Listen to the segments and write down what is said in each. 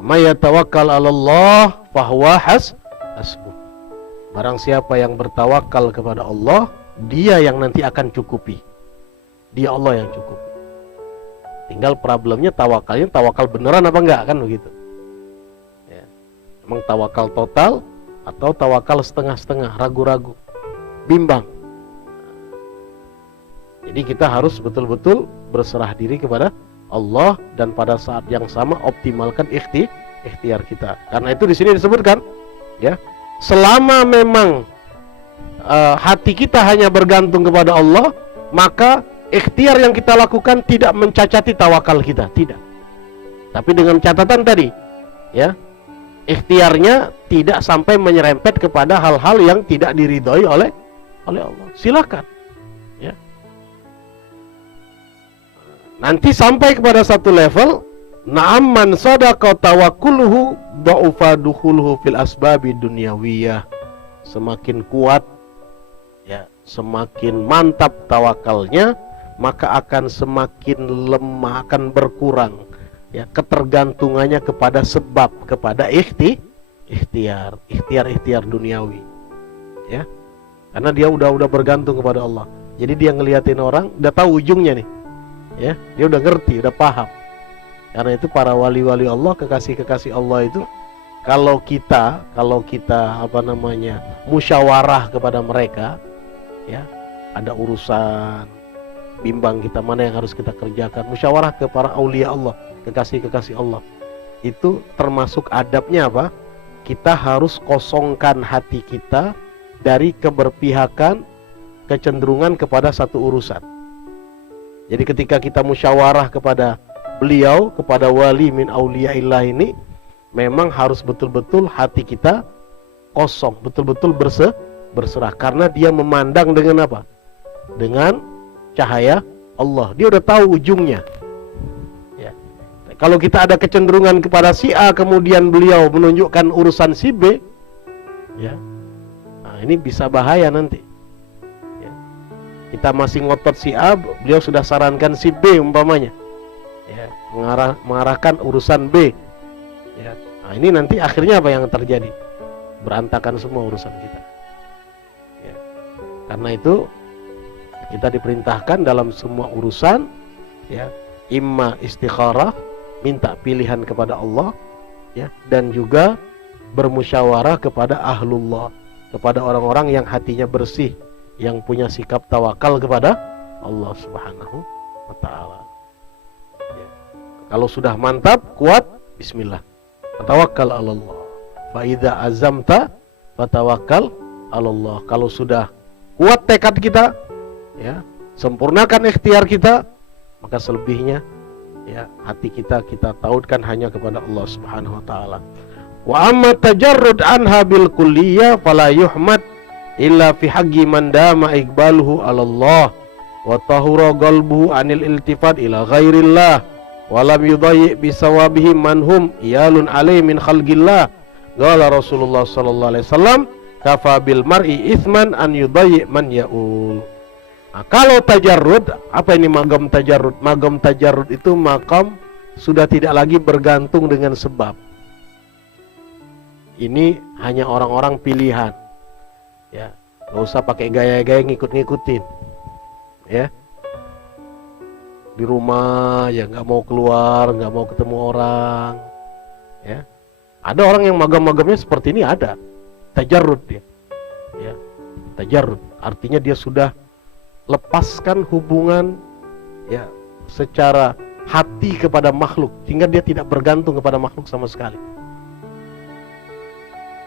May yatawakkal 'alallah fahuwa hasbuh. Barang siapa yang bertawakal kepada Allah, dia yang nanti akan cukupi. Dia Allah yang cukupi. Tinggal problemnya tawakalnya tawakal beneran apa enggak, kan begitu. Ya. Emang tawakal total atau tawakal setengah-setengah, ragu-ragu, bimbang. Jadi kita harus betul-betul berserah diri kepada Allah dan pada saat yang sama optimalkan ikhtiar kita. Karena itu di sini disebutkan, ya, selama memang hati kita hanya bergantung kepada Allah, maka ikhtiar yang kita lakukan tidak mencacati tawakal kita, tidak. Tapi dengan catatan tadi, ya, ikhtiarnya tidak sampai menyerempet kepada hal-hal yang tidak diridhoi oleh Allah. Silakan, ya. Nanti sampai kepada satu level, na'am man sadaqa tawakkuluhu dha'ufa dukhuluhu fil asbabi dunyawiyah. Semakin kuat, ya, semakin mantap tawakalnya, maka akan semakin lemah, akan berkurang, ya, ketergantungannya kepada sebab, kepada ikhtiar duniawi, ya. Karena dia udah bergantung kepada Allah. Jadi dia ngeliatin orang, udah tahu ujungnya nih, ya, dia udah ngerti, udah paham. Karena itu para wali-wali Allah, kekasih-kekasih Allah itu, kalau kita musyawarah kepada mereka, ya, ada urusan bimbang kita mana yang harus kita kerjakan, musyawarah ke para aulia Allah, kekasih-kekasih Allah, itu termasuk adabnya apa? Kita harus kosongkan hati kita dari keberpihakan, kecenderungan kepada satu urusan. Jadi ketika kita musyawarah kepada beliau, kepada wali min auliyaillah ini, memang harus betul-betul hati kita kosong, betul-betul berserah. Karena dia memandang dengan apa? Dengan cahaya Allah. Dia udah tahu ujungnya, ya. Kalau kita ada kecenderungan kepada si A, kemudian beliau menunjukkan urusan si B, ya, nah ini bisa bahaya nanti, ya. Kita masih ngotot si A, beliau sudah sarankan si B umpamanya, ya, mengarahkan urusan B, ya. Nah ini nanti akhirnya apa yang terjadi? Berantakan semua urusan kita, ya. Karena itu kita diperintahkan dalam semua urusan, ya, imma istikharah, minta pilihan kepada Allah, ya, dan juga bermusyawarah kepada ahlullah, kepada orang-orang yang hatinya bersih, yang punya sikap tawakal kepada Allah Subhanahu wa ta'ala, ya. Kalau sudah mantap, kuat, bismillah, tawakkal 'alallah. Fa idza azamta fatawakkal 'alallah. Kalau sudah kuat tekad kita, ya, sempurnakan ikhtiar kita, maka selebihnya, ya, hati kita tautkan hanya kepada Allah Subhanahu wa ta'ala. Wa amma tajarrud anha bil kulliyah fala yuhmad illa fi haqqi man dama iqbaluhu 'ala Allah wa tahura qalbuhu anil iltifat ila ghairillah wa lam yudayyi bi sawabihi man hum iyalun alaihi min khalqillah. Qala Rasulullah sallallahu alaihi wasallam, kafa bil mar'i itsman an yudayyi man ya'ul. Nah, kalau tajarrud, apa ini magam tajarrud? Magam tajarrud itu makam sudah tidak lagi bergantung dengan sebab. Ini hanya orang-orang pilihan, ya, nggak usah pakai gaya-gaya ngikut-ngikutin, ya. Di rumah ya nggak mau keluar, nggak mau ketemu orang, ya. Ada orang yang magam-magamnya seperti ini, ada tajarrud dia, ya. Tajarrud artinya dia sudah lepaskan hubungan, ya, secara hati kepada makhluk, sehingga dia tidak bergantung kepada makhluk sama sekali.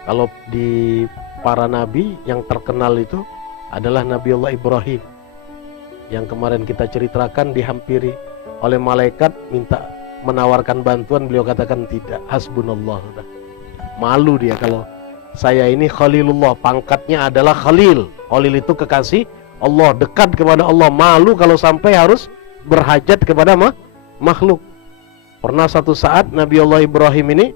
Kalau di para nabi yang terkenal itu adalah Nabi Allah Ibrahim, yang kemarin kita ceritakan, dihampiri oleh malaikat minta menawarkan bantuan, beliau katakan tidak, hasbunallah. Malu dia, kalau saya ini Khalilullah, pangkatnya adalah Khalil. Khalil itu kekasih Allah, dekat kepada Allah. Malu kalau sampai harus berhajat kepada makhluk. Pernah satu saat Nabi Allah Ibrahim ini,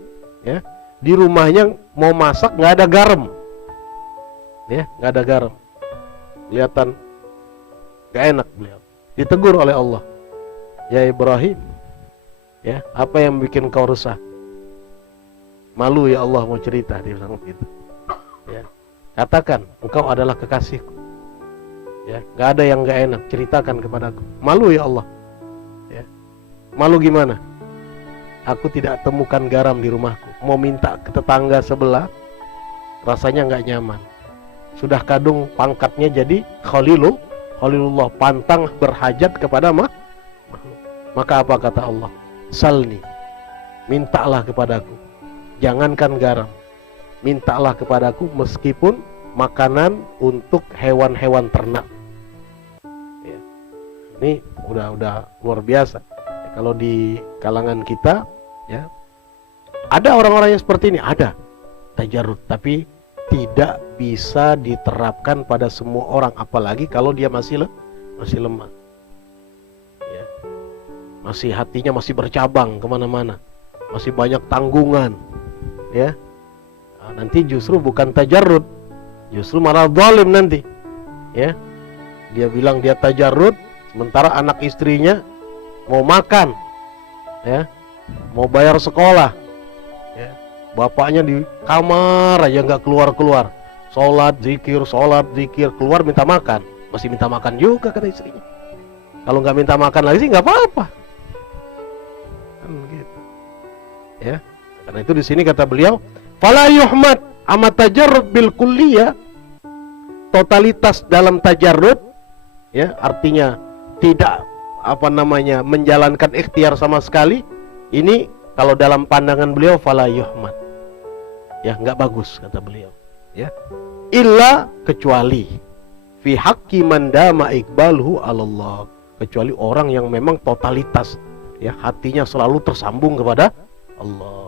ya, di rumahnya mau masak nggak ada garam, ya, nggak ada garam, kelihatan nggak enak. Beliau ditegur oleh Allah, ya Ibrahim, ya, apa yang bikin kau resah? Malu ya Allah mau cerita, dia bilang begitu. Ya. Katakan, engkau adalah kekasihku. Ya, nggak ada yang nggak enak, ceritakan kepadaku. Malu ya Allah. Ya. Malu gimana? Aku tidak temukan garam di rumahku. Mau minta ke tetangga sebelah, rasanya nggak nyaman. Sudah kadung pangkatnya jadi Khalilullah, pantang berhajat kepada maka apa kata Allah? Salni, mintalah kepadaku. Jangankan garam, mintalah kepadaku meskipun makanan untuk hewan-hewan ternak. Ya. Ini udah luar biasa. Ya, kalau di kalangan kita, ya, ada orang-orang yang seperti ini, ada tajarrud, tapi tidak bisa diterapkan pada semua orang, apalagi kalau dia masih lemah. Ya. Masih hatinya masih bercabang kemana-mana, masih banyak tanggungan. Ya, nah, nanti justru bukan tajarrud, justru malah zalim nanti. Ya, dia bilang dia tajarrud, sementara anak istrinya mau makan, ya, mau bayar sekolah, ya, bapaknya di kamar aja nggak keluar, sholat zikir, keluar minta makan, masih minta makan juga kata istrinya. Kalau nggak minta makan lagi sih nggak apa-apa, kan gitu. Ya. Karena itu di sini kata beliau, fala yuhmad amat tajarrud bil kulliyah, totalitas dalam tajarrud, ya, artinya tidak menjalankan ikhtiar sama sekali. Ini kalau dalam pandangan beliau fala yuhmad, ya, nggak bagus kata beliau, ya, illa kecuali fi haqqi man dama iqbaluhu alallah, kecuali orang yang memang totalitas, ya, hatinya selalu tersambung kepada Allah.